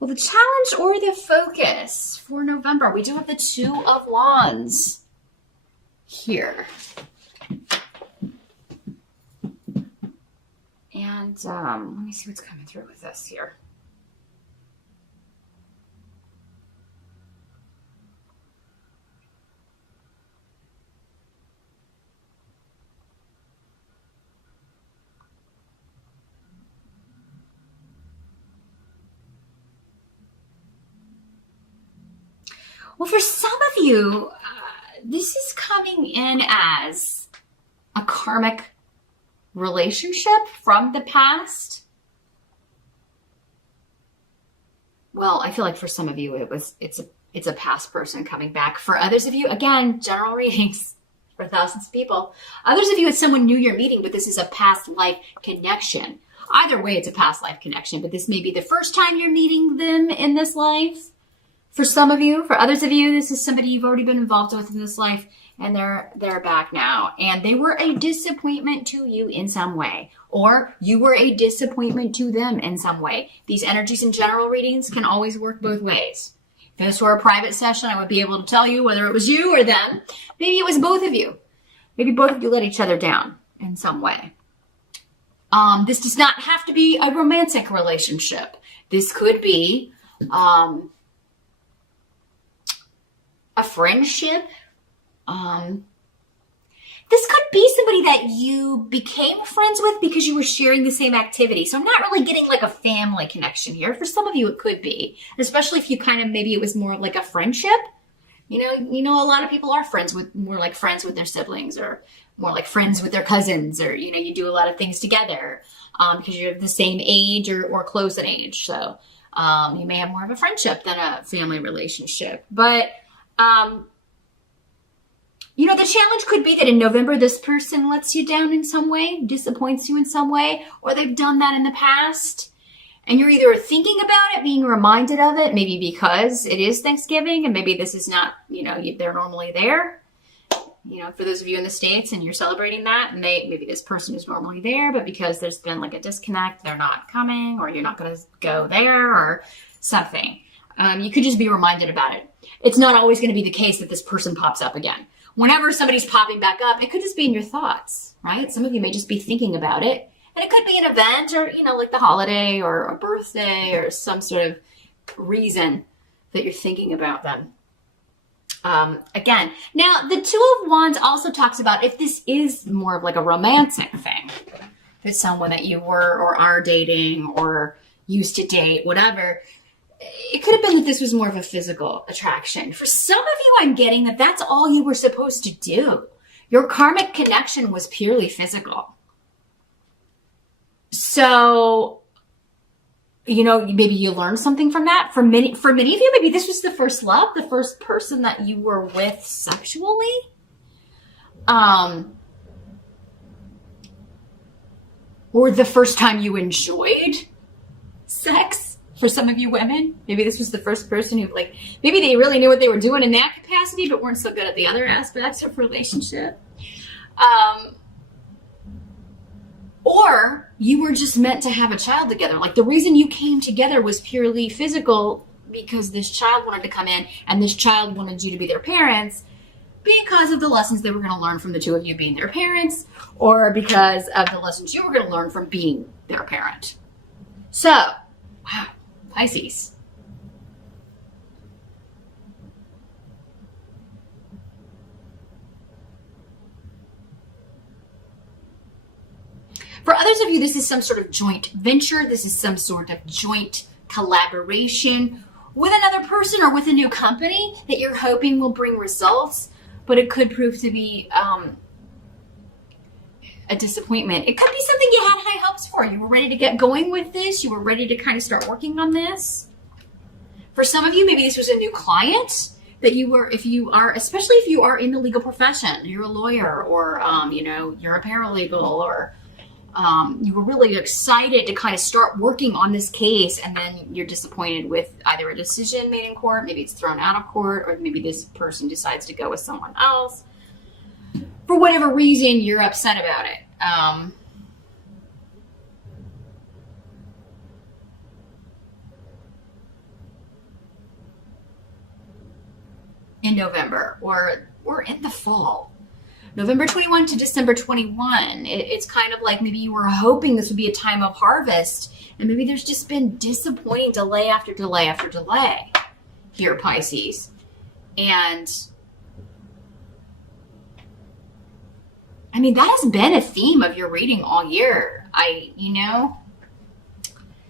Well, the challenge or the focus for November, we do have the Two of Wands here. And let me see what's coming through with this here. Well, for some of you, this is coming in as a karmic relationship from the past. Well, I feel like for some of you, it's a past person coming back. For others of you, again, general readings for thousands of people. Others of you, it's someone new you're meeting, but this is a past life connection. Either way, it's a past life connection, but this may be the first time you're meeting them in this life. For some of you, for others of you, this is somebody you've already been involved with in this life, and they're back now. And they were a disappointment to you in some way, or you were a disappointment to them in some way. These energies in general readings can always work both ways. If this were a private session, I would be able to tell you whether it was you or them. Maybe it was both of you. Maybe both of you let each other down in some way. This does not have to be a romantic relationship. This could be a friendship. This could be somebody that you became friends with because you were sharing the same activity. So I'm not really getting like a family connection here. For some of you, it could be, especially if you kind of, maybe it was more like a friendship. You know, a lot of people are more like friends with their siblings, or more like friends with their cousins, or, you do a lot of things together, because you're the same age or close in age. So, you may have more of a friendship than a family relationship, but, the challenge could be that in November, this person lets you down in some way, disappoints you in some way, or they've done that in the past. And you're either thinking about it, being reminded of it, maybe because it is Thanksgiving, and maybe this is not, they're normally there. For those of you in the States and you're celebrating that, and maybe this person is normally there, but because there's been like a disconnect, they're not coming, or you're not going to go there, or something. You could just be reminded about it. It's not always going to be the case that this person pops up again. Whenever somebody's popping back up, it could just be in your thoughts, right? Some of you may just be thinking about it. And it could be an event, or, like the holiday or a birthday or some sort of reason that you're thinking about them. Again, now the Two of Wands also talks about if this is more of like a romantic thing. If it's someone that you were or are dating or used to date, whatever. It could have been that this was more of a physical attraction. For some of you, I'm getting that that's all you were supposed to do. Your karmic connection was purely physical. So, maybe you learned something from that. For many of you, maybe this was the first love, the first person that you were with sexually. Or the first time you enjoyed sex. For some of you women, maybe this was the first person who, maybe they really knew what they were doing in that capacity, but weren't so good at the other aspects of relationship. Or you were just meant to have a child together. Like the reason you came together was purely physical because this child wanted to come in and this child wanted you to be their parents because of the lessons they were going to learn from the two of you being their parents, or because of the lessons you were going to learn from being their parent. So, wow. Pisces. For others of you, this is some sort of joint venture. This is some sort of joint collaboration with another person or with a new company that you're hoping will bring results, but it could prove to be a disappointment. It could be something you had high hopes for. You were ready to get going with this. You were ready to kind of start working on this. For some of you, maybe this was a new client that especially if you are in the legal profession, you're a lawyer, or, you're a paralegal, or you were really excited to kind of start working on this case, and then you're disappointed with either a decision made in court, maybe it's thrown out of court, or maybe this person decides to go with someone else. For whatever reason, you're upset about it. November, or we're in the fall. November 21 to December 21. It's kind of like maybe you were hoping this would be a time of harvest, and maybe there's just been disappointing delay after delay after delay here, Pisces. And I mean, that has been a theme of your reading all year.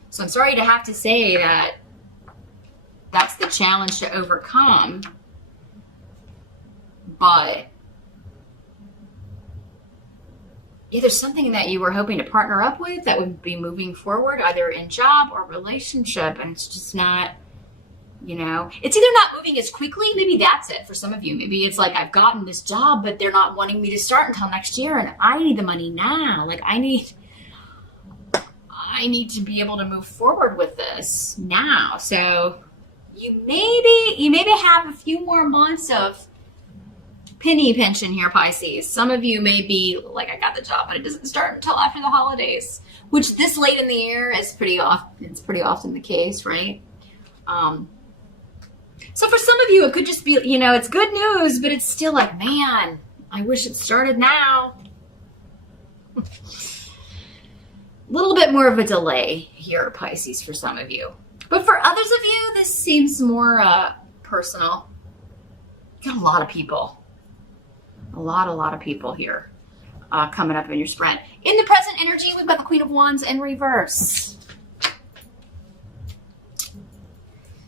So I'm sorry to have to say that that's the challenge to overcome. But yeah, there's something that you were hoping to partner up with that would be moving forward, either in job or relationship, and it's just not, it's either not moving as quickly. Maybe that's it for some of you. Maybe it's like, I've gotten this job, but they're not wanting me to start until next year, and I need the money now. Like, I need to be able to move forward with this now. So you maybe have a few more months of penny pinching here, Pisces. Some of you may be like, I got the job, but it doesn't start until after the holidays, which this late in the year is pretty often the case, right? So for some of you, it could just be, it's good news, but it's still like, man, I wish it started now. A little bit more of a delay here, Pisces, for some of you. But for others of you, this seems more personal. You got a lot of people. A lot of people here coming up in your spread. In the present energy, we've got the Queen of Wands in reverse.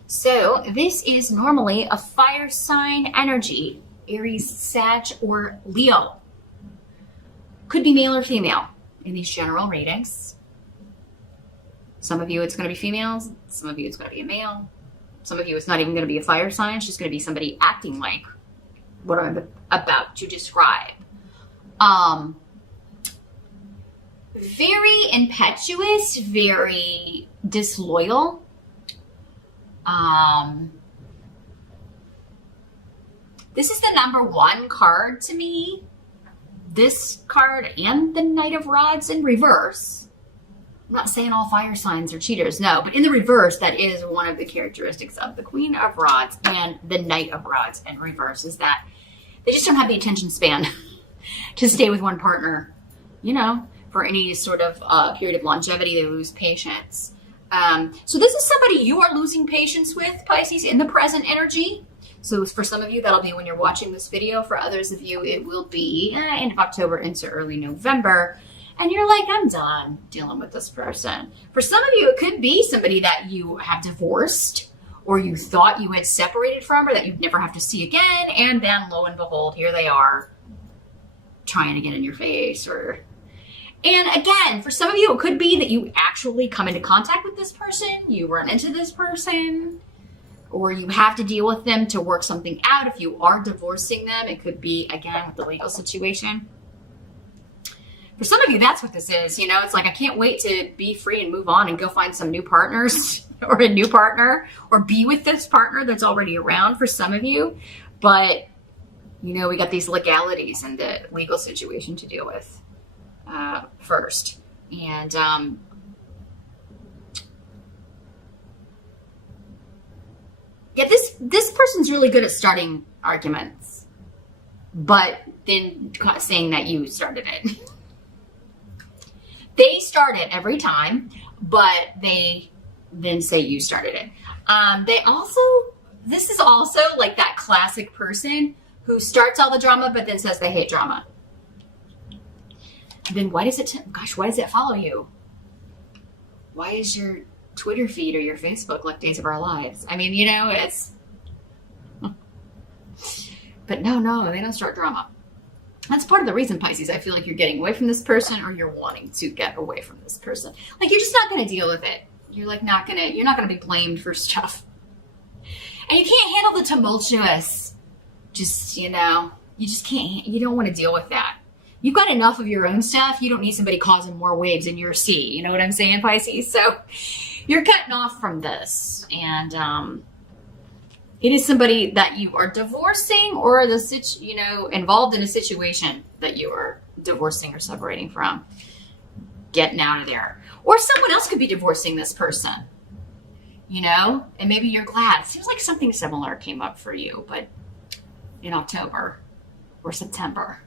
So this is normally a fire sign energy, Aries, Sag, or Leo. Could be male or female in these general readings. Some of you it's going to be females. Some of you it's going to be a male. Some of you it's not even going to be a fire sign. It's just going to be somebody acting like what I'm about to describe. Very impetuous, very disloyal. This is the number one card to me. This card and the Knight of Rods in reverse. I'm not saying all fire signs are cheaters, no, but in the reverse, that is one of the characteristics of the Queen of Rods and the Knight of Rods in reverse, is that they just don't have the attention span to stay with one partner, for any sort of period of longevity. They lose patience. So this is somebody you are losing patience with, Pisces, in the present energy. So for some of you, that'll be when you're watching this video. For others of you, it will be end of October into early November. And you're like, I'm done dealing with this person. For some of you, it could be somebody that you have divorced, or you thought you had separated from, or that you'd never have to see again. And then lo and behold, here they are trying to get in your face. And again, for some of you, it could be that you actually come into contact with this person, you run into this person, or you have to deal with them to work something out. If you are divorcing them, it could be, again, with the legal situation. For some of you, that's what this is. It's like, I can't wait to be free and move on and go find some new partners or a new partner, or be with this partner that's already around for some of you. But, we got these legalities and the legal situation to deal with first. And yeah, this person's really good at starting arguments, but then saying that you started it. They start it every time, but they then say you started it. This is also like that classic person who starts all the drama, but then says they hate drama. Then why does it follow you? Why is your Twitter feed or your Facebook like Days of Our Lives? I mean, it's... But no, they don't start drama. That's part of the reason, Pisces, I feel like you're getting away from this person, or you're wanting to get away from this person. Like, you're just not going to deal with it. You're not going to be blamed for stuff. And you can't handle the tumultuous. You just can't, you don't want to deal with that. You've got enough of your own stuff. You don't need somebody causing more waves in your sea. You know what I'm saying, Pisces? So you're cutting off from this. And it is somebody that you are divorcing, or involved in a situation that you are divorcing or separating from. Getting out of there. Or someone else could be divorcing this person. And maybe you're glad. It seems like something similar came up for you, but in October or September.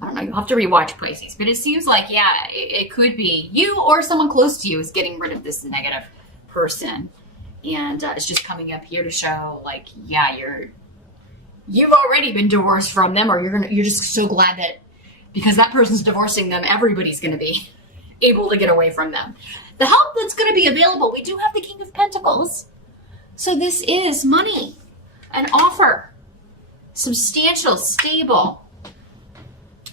I don't know. You'll have to rewatch Pisces, but it seems like, yeah, it could be you or someone close to you is getting rid of this negative person, and it's just coming up here to show, like, yeah, you've already been divorced from them, or you're just so glad that because that person's divorcing them, everybody's going to be able to get away from them. The help that's going to be available, we do have the King of Pentacles, so this is money, an offer, substantial, stable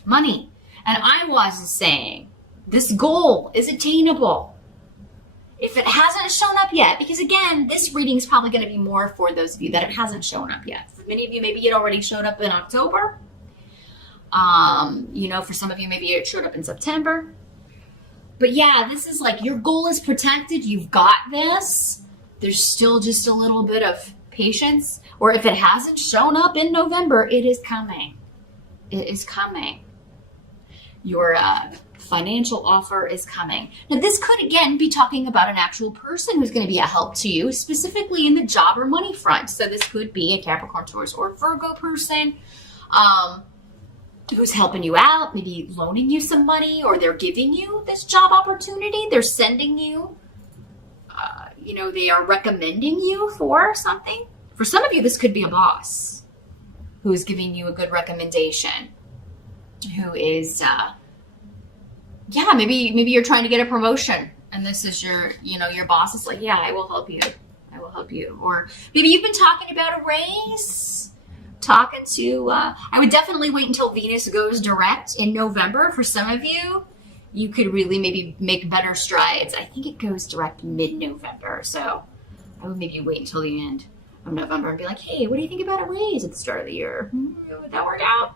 money. And I was saying this goal is attainable if it hasn't shown up yet, because again, this reading is probably going to be more for those of you that it hasn't shown up yet. For many of you, maybe it already showed up in October. For some of you, maybe it showed up in September. But yeah, this is like your goal is protected. You've got this. There's still just a little bit of patience. Or if it hasn't shown up in November, it is coming. It is coming. Your financial offer is coming. Now, this could, again, be talking about an actual person who's going to be a help to you, specifically in the job or money front. So this could be a Capricorn, Taurus, or Virgo person who's helping you out, maybe loaning you some money, or they're giving you this job opportunity. They're sending you, they are recommending you for something. For some of you, this could be a boss who is giving you a good recommendation, who is, maybe you're trying to get a promotion, and this is your boss is like, yeah, I will help you. I will help you. Or maybe you've been talking about a raise, I would definitely wait until Venus goes direct in November. For some of you, you could really maybe make better strides. I think it goes direct mid-November. So I would maybe wait until the end of November and be like, hey, what do you think about a raise at the start of the year? Would that work out?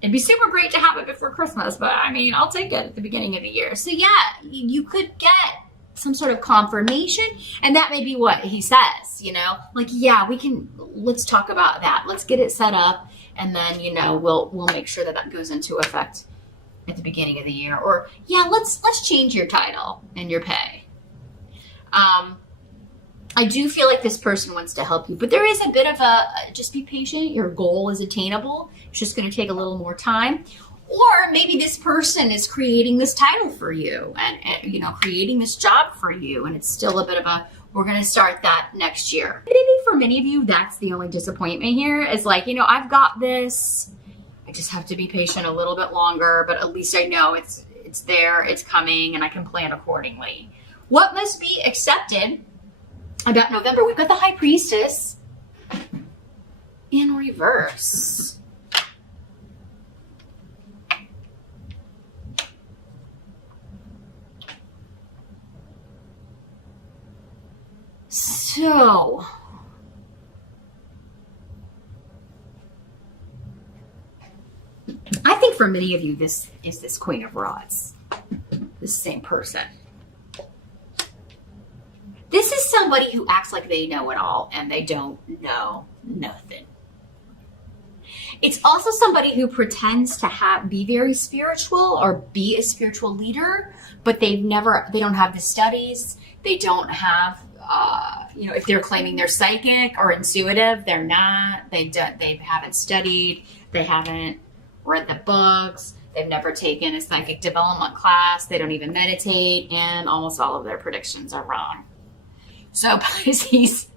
It'd be super great to have it before Christmas, but I mean, I'll take it at the beginning of the year. So yeah, you could get some sort of confirmation, and that may be what he says, like, yeah, let's talk about that. Let's get it set up, and then, we'll make sure that goes into effect at the beginning of the year. Or yeah, let's change your title and your pay. I do feel like this person wants to help you, but there is a bit of just be patient. Your goal is attainable. It's just going to take a little more time. Or maybe this person is creating this title for you and creating this job for you. And it's still a bit of we're going to start that next year. Maybe for many of you, that's the only disappointment here is like, I've got this. I just have to be patient a little bit longer, but at least I know it's there, it's coming, and I can plan accordingly. What must be accepted about November? We've got the High Priestess in reverse. So, I think for many of you, this is this Queen of Rods, this same person. This is somebody who acts like they know it all and they don't know nothing. It's also somebody who pretends to be very spiritual or be a spiritual leader, but they don't have the studies. They don't have, if they're claiming they're psychic or intuitive, they're not. They haven't studied. They haven't read the books. They've never taken a psychic development class. They don't even meditate, and almost all of their predictions are wrong. So Pisces,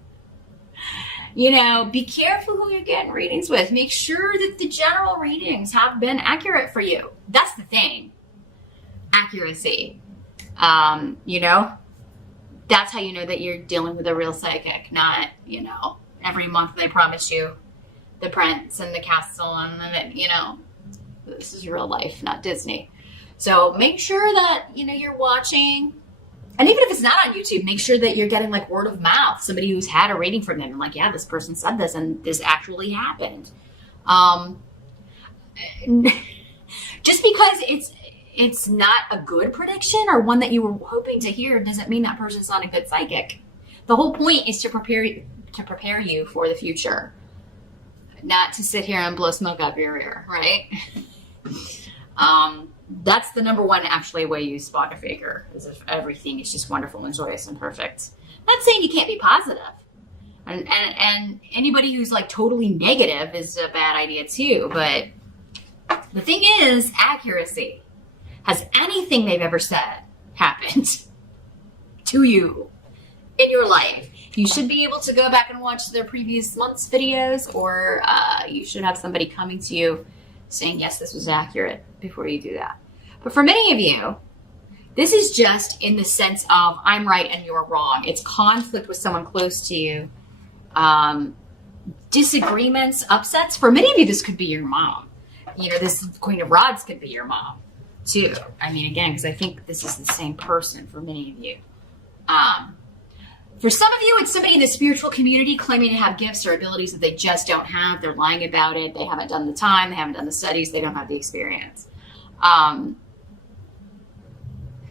be careful who you're getting readings with. Make sure that the general readings have been accurate for you. That's the thing. Accuracy. That's how you know that you're dealing with a real psychic, not, every month they promise you the prince and the castle and then, this is real life, not Disney. So make sure that, you're watching. And even if it's not on YouTube, make sure that you're getting like word of mouth, somebody who's had a reading from them and like, yeah, this person said this and this actually happened. Just because it's not a good prediction or one that you were hoping to hear doesn't mean that person's not a good psychic. The whole point is to prepare you for the future, not to sit here and blow smoke up your ear, right? That's the number one actually way you spot a faker, is if everything is just wonderful and joyous and perfect. Not saying you can't be positive. And anybody who's like totally negative is a bad idea too. But the thing is, accuracy. Has anything they've ever said happened to you in your life? You should be able to go back and watch their previous month's videos, or you should have somebody coming to you saying, yes, this was accurate before you do that. But for many of you, this is just in the sense of I'm right and you're wrong. It's conflict with someone close to you. Disagreements, upsets. For many of you, this could be your mom. You know, this Queen of Rods could be your mom too. I mean, again, because I think this is the same person for many of you. For some of you, it's somebody in the spiritual community claiming to have gifts or abilities that they just don't have. They're lying about it. They haven't done the time. They haven't done the studies. They don't have the experience.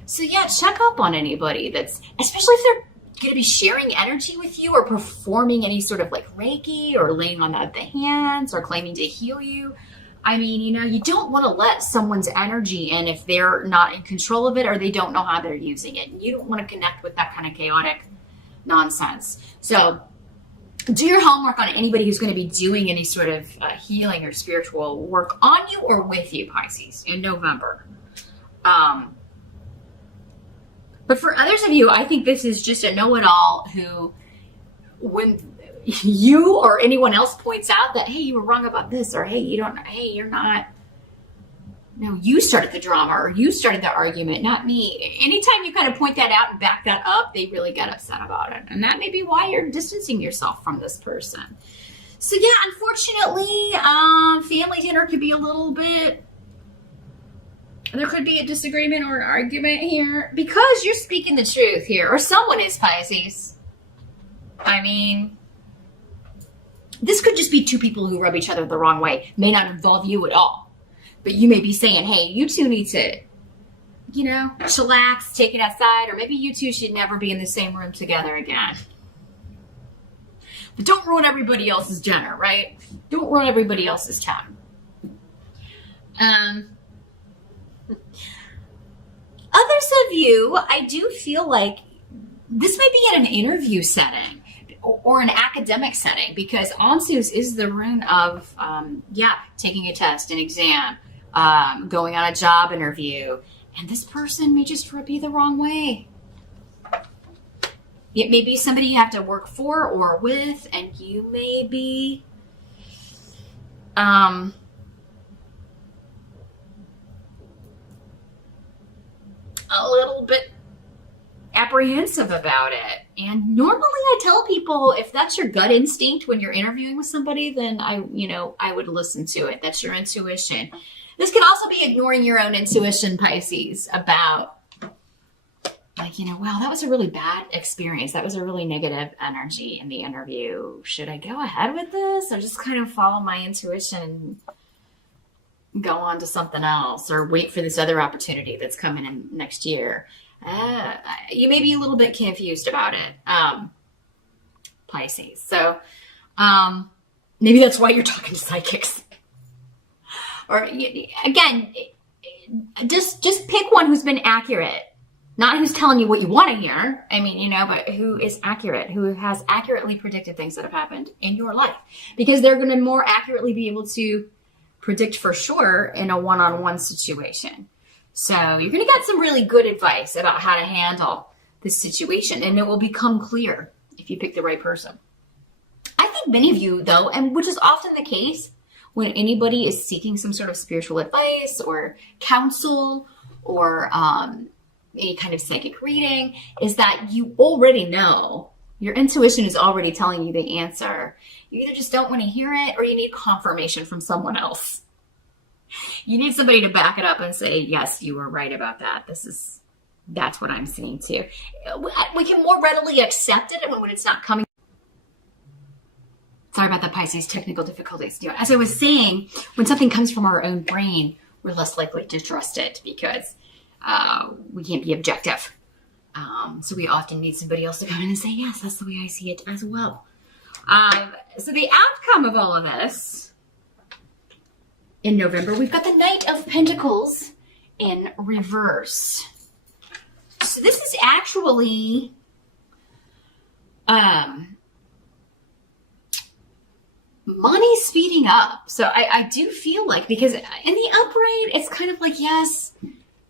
So yeah, check up on anybody that's, especially if they're going to be sharing energy with you or performing any sort of like Reiki or laying on the hands or claiming to heal you. I mean, you know, you don't want to let someone's energy in if they're not in control of it or they don't know how they're using it. You don't want to connect with that kind of chaotic nonsense. So do your homework on anybody who's going to be doing any sort of healing or spiritual work on you or with you, Pisces, in November. But for others of you, I think this is just a know-it-all who, when you or anyone else points out that, hey, you were wrong about this, or hey, you're not, no, you started the drama or you started the argument, not me. Anytime you kind of point that out and back that up, they really get upset about it. And that may be why you're distancing yourself from this person. So yeah, unfortunately, family dinner could be a little bit, there could be a disagreement or an argument here because you're speaking the truth here, or someone is, Pisces. I mean, this could just be two people who rub each other the wrong way. May not involve you at all. But you may be saying, hey, you two need to, you know, chillax, take it outside, or maybe you two should never be in the same room together again. But don't ruin everybody else's dinner, right? Don't ruin everybody else's time. Others of you, I do feel like this may be at an interview setting or an academic setting, because Ansus is the rune of, taking a test, an exam, going on a job interview, and this person may just rub you the wrong way. It may be somebody you have to work for or with, and you may be a little bit apprehensive about it. And normally I tell people, if that's your gut instinct when you're interviewing with somebody, then I would listen to it. That's your intuition. This can also be ignoring your own intuition, Pisces, about like, wow, that was a really bad experience. That was a really negative energy in the interview. Should I go ahead with this or just kind of follow my intuition and go on to something else, or wait for this other opportunity that's coming in next year? You may be a little bit confused about it, Pisces. So maybe that's why you're talking to psychics. Or again, just pick one who's been accurate. Not who's telling you what you want to hear. I mean, but who is accurate, who has accurately predicted things that have happened in your life. Because they're going to more accurately be able to predict for sure in a one-on-one situation. So you're going to get some really good advice about how to handle this situation, and it will become clear if you pick the right person. I think many of you, though, and which is often the case when anybody is seeking some sort of spiritual advice or counsel or any kind of psychic reading, is that you already know. Your intuition is already telling you the answer. You either just don't want to hear it or you need confirmation from someone else. You need somebody to back it up and say, yes, you were right about that. That's what I'm seeing too. We can more readily accept it when it's not coming. Sorry about the Pisces technical difficulties. As I was saying, when something comes from our own brain, we're less likely to trust it because we can't be objective. So we often need somebody else to come in and say, yes, that's the way I see it as well. So the outcome of all of this in November, we've got the Knight of Pentacles in reverse. So this is actually money speeding up. So I do feel like, because in the upright, it's kind of like, yes,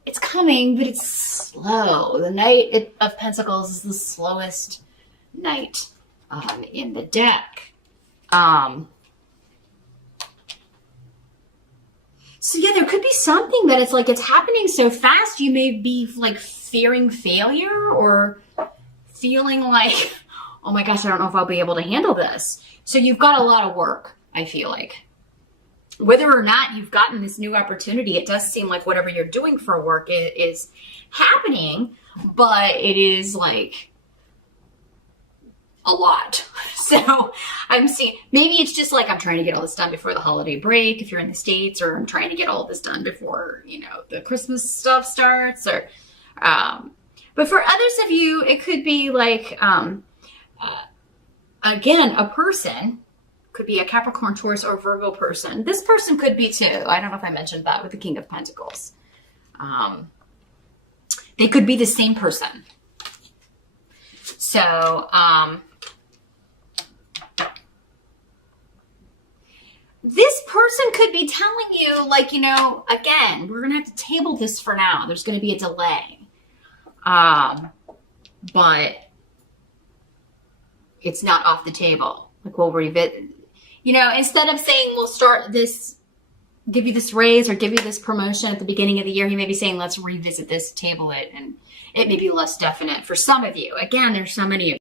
it's coming, but it's slow. The Knight of Pentacles is the slowest knight in the deck. So yeah, there could be something that it's like, it's happening so fast, you may be like fearing failure or feeling like, oh my gosh, I don't know if I'll be able to handle this. So you've got a lot of work, I feel like. Whether or not you've gotten this new opportunity, it does seem like whatever you're doing for work is happening, but it is like a lot. So I'm seeing, maybe it's just like, I'm trying to get all this done before the holiday break, if you're in the States, or I'm trying to get all this done before, you know, the Christmas stuff starts, or, but for others of you, it could be like, again, a person, could be a Capricorn, Taurus, or Virgo person. This person could be too. I don't know if I mentioned that with the King of Pentacles. They could be the same person. So, this person could be telling you, like, you know, again, we're going to have to table this for now. There's going to be a delay. But it's not off the table. Like, we'll revisit, you know, instead of saying we'll start this, give you this raise or give you this promotion at the beginning of the year, he may be saying, let's revisit this, table it, and it may be less definite for some of you. Again, there's so many of you.